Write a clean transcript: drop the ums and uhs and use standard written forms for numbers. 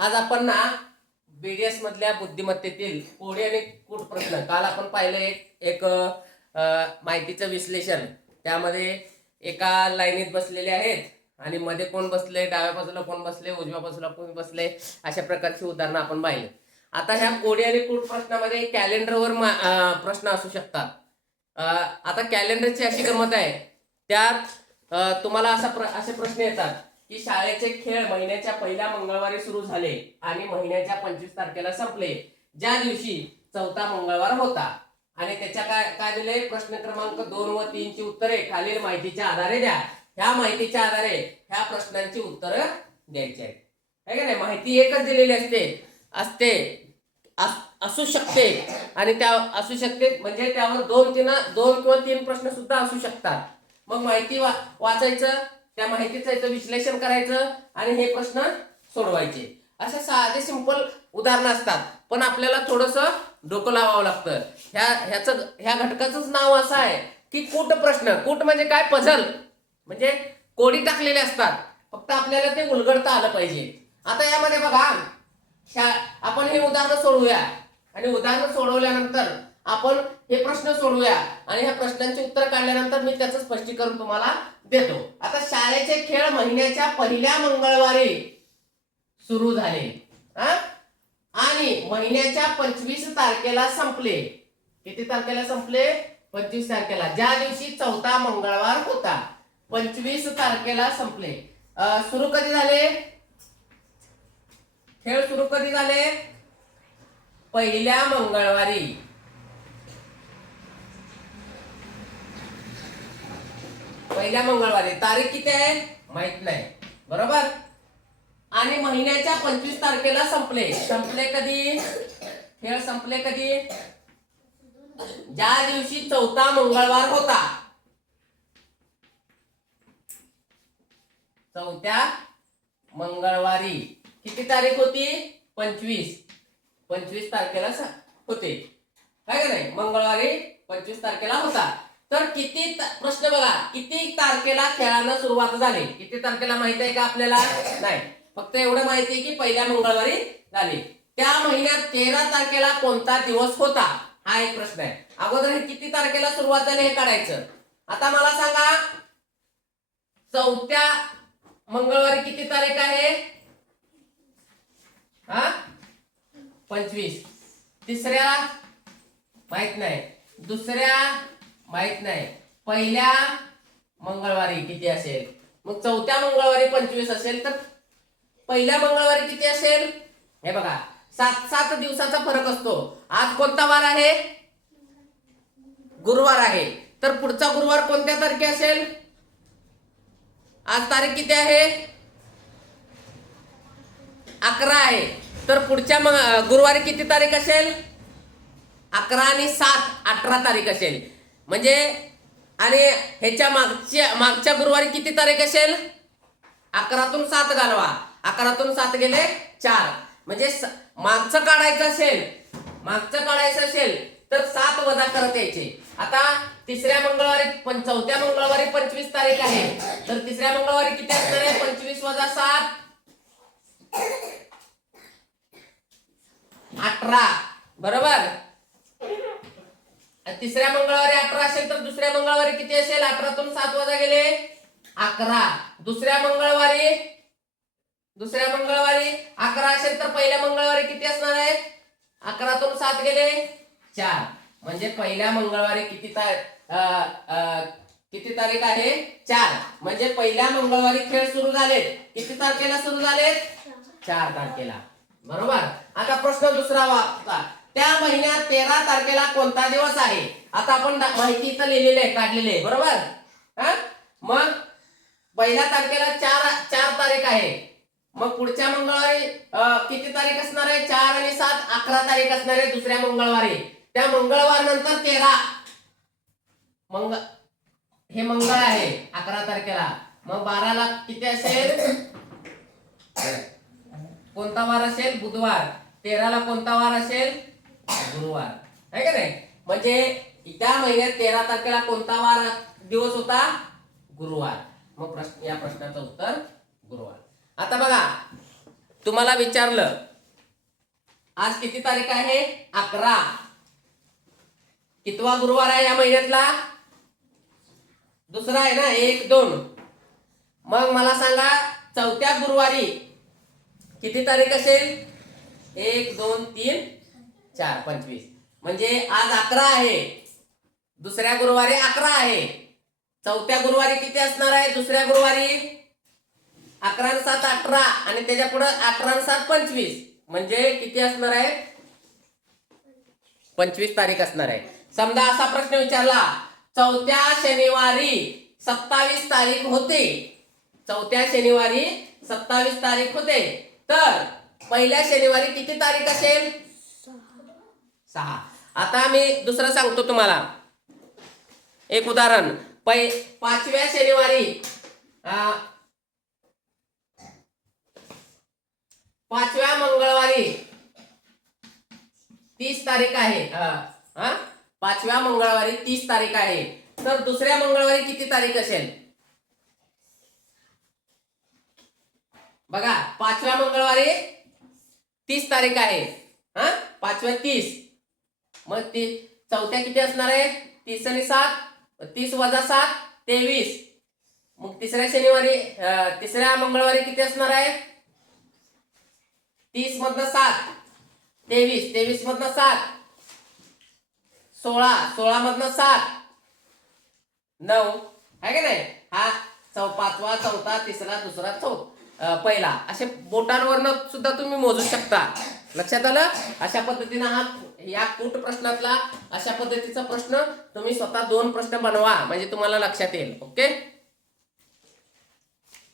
आज आपण ना बीडीएस मधल्या बुद्धिमत्तेतील कोडी आणि कूट प्रश्न काल आपण पाहिलं एक माहितीचं विश्लेषण. त्यामध्ये एका लाईनीत बसलेले आहेत आणि मध्ये कोण बसले, डाव्या बाजूला कोण बसले, उजव्या बाजूला कोण बसले, अशा प्रकारची उदाहरणं आपण पाहिली. आता ह्या कोडी आणि कूट प्रश्नामध्ये कॅलेंडरवर प्रश्न असू शकतात. आता कॅलेंडरची अशी गंमत आहे, त्यात तुम्हाला असे प्रश्न येतात की शाळेचे खेळ महिन्याच्या पहिल्या मंगळवारी सुरू झाले आणि महिन्याच्या 25 तारखेला संपले, ज्या दिवशी चौथा मंगळवार होता. आणि त्याच्या काय दिले, प्रश्न क्रमांक 2 व 3 ची उत्तरे खालील माहितीच्या आधारे द्या. ह्या माहितीच्या आधारे ह्या प्रश्नांची उत्तरं द्यायची आहेत. है का नाही? माहिती एकच दिलेली असू शकते आणि त्या असू शकते म्हणजे त्यावर दोन किंवा तीन प्रश्न सुद्धा असू शकतात. मग माहिती वाचायचं, त्या माहितीचं इथं विश्लेषण करायचं आणि हे प्रश्न सोडवायचे. असे साधे सिंपल उदाहरणं असतात, पण आपल्याला थोडंसं डोकं लावावं लागतं. ह्या घटकाचंच नाव असं आहे की कूट प्रश्न. कूट म्हणजे काय? पझल, म्हणजे कोडी टाकलेले असतात, फक्त आपल्याला ते उलगडता आलं पाहिजे. आता यामध्ये बघा, आपण हे उदाहरण सोडवूया आणि उदाहरण सोडवल्यानंतर आपण हे प्रश्न सोडवूया आणि ह्या प्रश्नांची उत्तर काढल्यानंतर मी त्याचं स्पष्टीकरण तुम्हाला देतो. आता शाळेचे खेळ महिन्याच्या पहिल्या मंगळवारी सुरू झाले आणि महिन्याच्या 25 तारखेला संपले. किती तारखेला संपले? 25 तारखेला, ज्या दिवशी चौथा मंगळवार होता. 25 तारखेला संपले. सुरू कधी झाले? खेळ सुरू कधी झाले? पहिल्या मंगळवारी. पहिल्या मंगळवारी. तारीख किती आहे माहित नाही, बरोबर. आणि महिन्याच्या 25 तारखेला संपले. संपले कधी? खेळ संपले कधी? ज्या दिवशी चौथा मंगळवार होता. चौथ्या मंगळवारी. किती तारीख होती? 25 तारखेला होते, काय का नाही? मंगळवारी 25 तारखेला होता. तर किती प्रश्न बघा, किती तारखेला खेळाला सुरुवात झाली? किती तारखेला माहिती आहे का आपल्याला? नाही, फक्त एवढं माहिती आहे की पहिल्या मंगळवारी झाली. त्या महिन्यात 13 तारखेला कोणता दिवस होता? हा एक प्रश्न आहे. अगोदर हे किती तारखेला सुरुवात झाली हे काढायचं. आता मला सांगा, चौथ्या मंगळवारी किती तारीख आहे? 25. तिसऱ्या माहित नाही, दुसऱ्या माहित नाही, पहिल्या मंगळवारी किती असेल? मग चौथ्या मंगळवारी 25 असेल तर पहिल्या मंगळवारी किती असेल? हे बघा, 7 दिवसाचा फरक असतो. आज कोणता वार आहे? गुरुवार आहे. तर पुढचा गुरुवार कोणत्या तारखे असेल? आज तारीख किती आहे? 11 आहे. तर पुढच्या गुरुवारी किती तारीख असेल? 11 आणि 7 18 तारीख असेल. म्हणजे आणि ह्याच्या मागच्या गुरुवारी किती तारीख असेल? 11तून 7 घालवा. 11तून 7 गेले 4. म्हणजे मागचं काढायचं असेल तर 7 वजा करत यायचे. आता चौथ्या मंगळवारी 25 तारीख आहे, तर तिसऱ्या मंगळवारी किती असणार आहे? 25 वजा 7 18, बरोबर. तिसऱ्या मंगळवारी 18 असेल तर दुसऱ्या मंगळवारी किती असेल? 18तून 7 वजा गेले 11. दुसऱ्या मंगळवारी 11 असेल तर पहिल्या मंगळवारी किती असणार आहे? 11तून 7 गेले 4. म्हणजे पहिल्या मंगळवारी किती तारीख आहे? 4. म्हणजे पहिल्या मंगळवारी खेळ सुरू झाले. किती तारखेला सुरू झाले? 4 तारखेला, बरोबर. आता प्रश्न दुसरा होता, त्या महिन्यात 13 तारखेला कोणता दिवस आहे? आता आपण माहिती इथं लिहिलेली आहे, काढलेली आहे, बरोबर. मग पहिल्या तारखेला 4 तारीख आहे. मग पुढच्या मंगळवारी किती तारीख असणार आहे? 4 आणि 7 11 तारीख असणार आहे दुसऱ्या मंगळवारी. त्या मंगळवार नंतर 13 हे मंगळ आहे 11 तारखेला. मग 12ला किती असेल? कोणता वार असेल? बुधवार. 13ला कोणता वार असेल? गुरुवार, आहे का नाही? म्हणजे त्या महिन्यात 13 तारखेला कोणता वार दिवस होता? गुरुवार. मग या प्रश्नाचं उत्तर गुरुवार. आता बघा, तुम्हाला विचारलं आज किती तारीख आहे? 11. कितवा गुरुवार आहे या महिन्यातला? दुसरा आहे ना, 1 2. मग मला सांगा चौथ्या गुरुवारी किती तारीख असेल? 1 2 3 4 25. म्हणजे आज 11 आहे, दुसऱ्या गुरुवारी 11 आहे. चौथ्या गुरुवारी किती असणार आहे? दुसऱ्या गुरुवारी 11 आणि 7 18 आणि त्याच्या पुढे 18 आणि 7 25. म्हणजे किती असणार आहे? 25 तारीख असणार आहे. समजा असा प्रश्न विचारला, चौथ्या शनिवारी 27 तारीख होते. चौथ्या शनिवारी 27 तारीख होते, तर पहिल्या शनिवारी किती तारीख असेल? 6. आता मी दुसरं सांगतो तुम्हाला एक उदाहरण. पाचव्या शनिवारी 5व्या मंगळवारी 30 तारीख आहे. 5व्या मंगळवारी 30 तारीख आहे, तर दुसऱ्या मंगळवारी किती तारीख असेल? बघा 5व्या मंगळवारी 30 तारीख आहे. 5व्या 30. मग ती चौथ्या किती असणार आहे? 30 आणि 7 30 वजा 7 23. मग तिसऱ्या मंगळवारी किती असणार आहे? 30 मधनं 7 23. 23 मधनं 7 16. 16 मधनं 7 9 आहे का नाही? हा 5वा 4था 3रा 2रा 4 पहिला. असे बोटांवरनं सुद्धा तुम्ही मोजू शकता. लक्षात आलं? अशा पद्धतीनं या कूट प्रश्नातला अशा पद्धतीचा प्रश्न तुम्ही स्वतः 2 प्रश्न बनवा, म्हणजे तुम्हाला लक्षात येईल. ओके.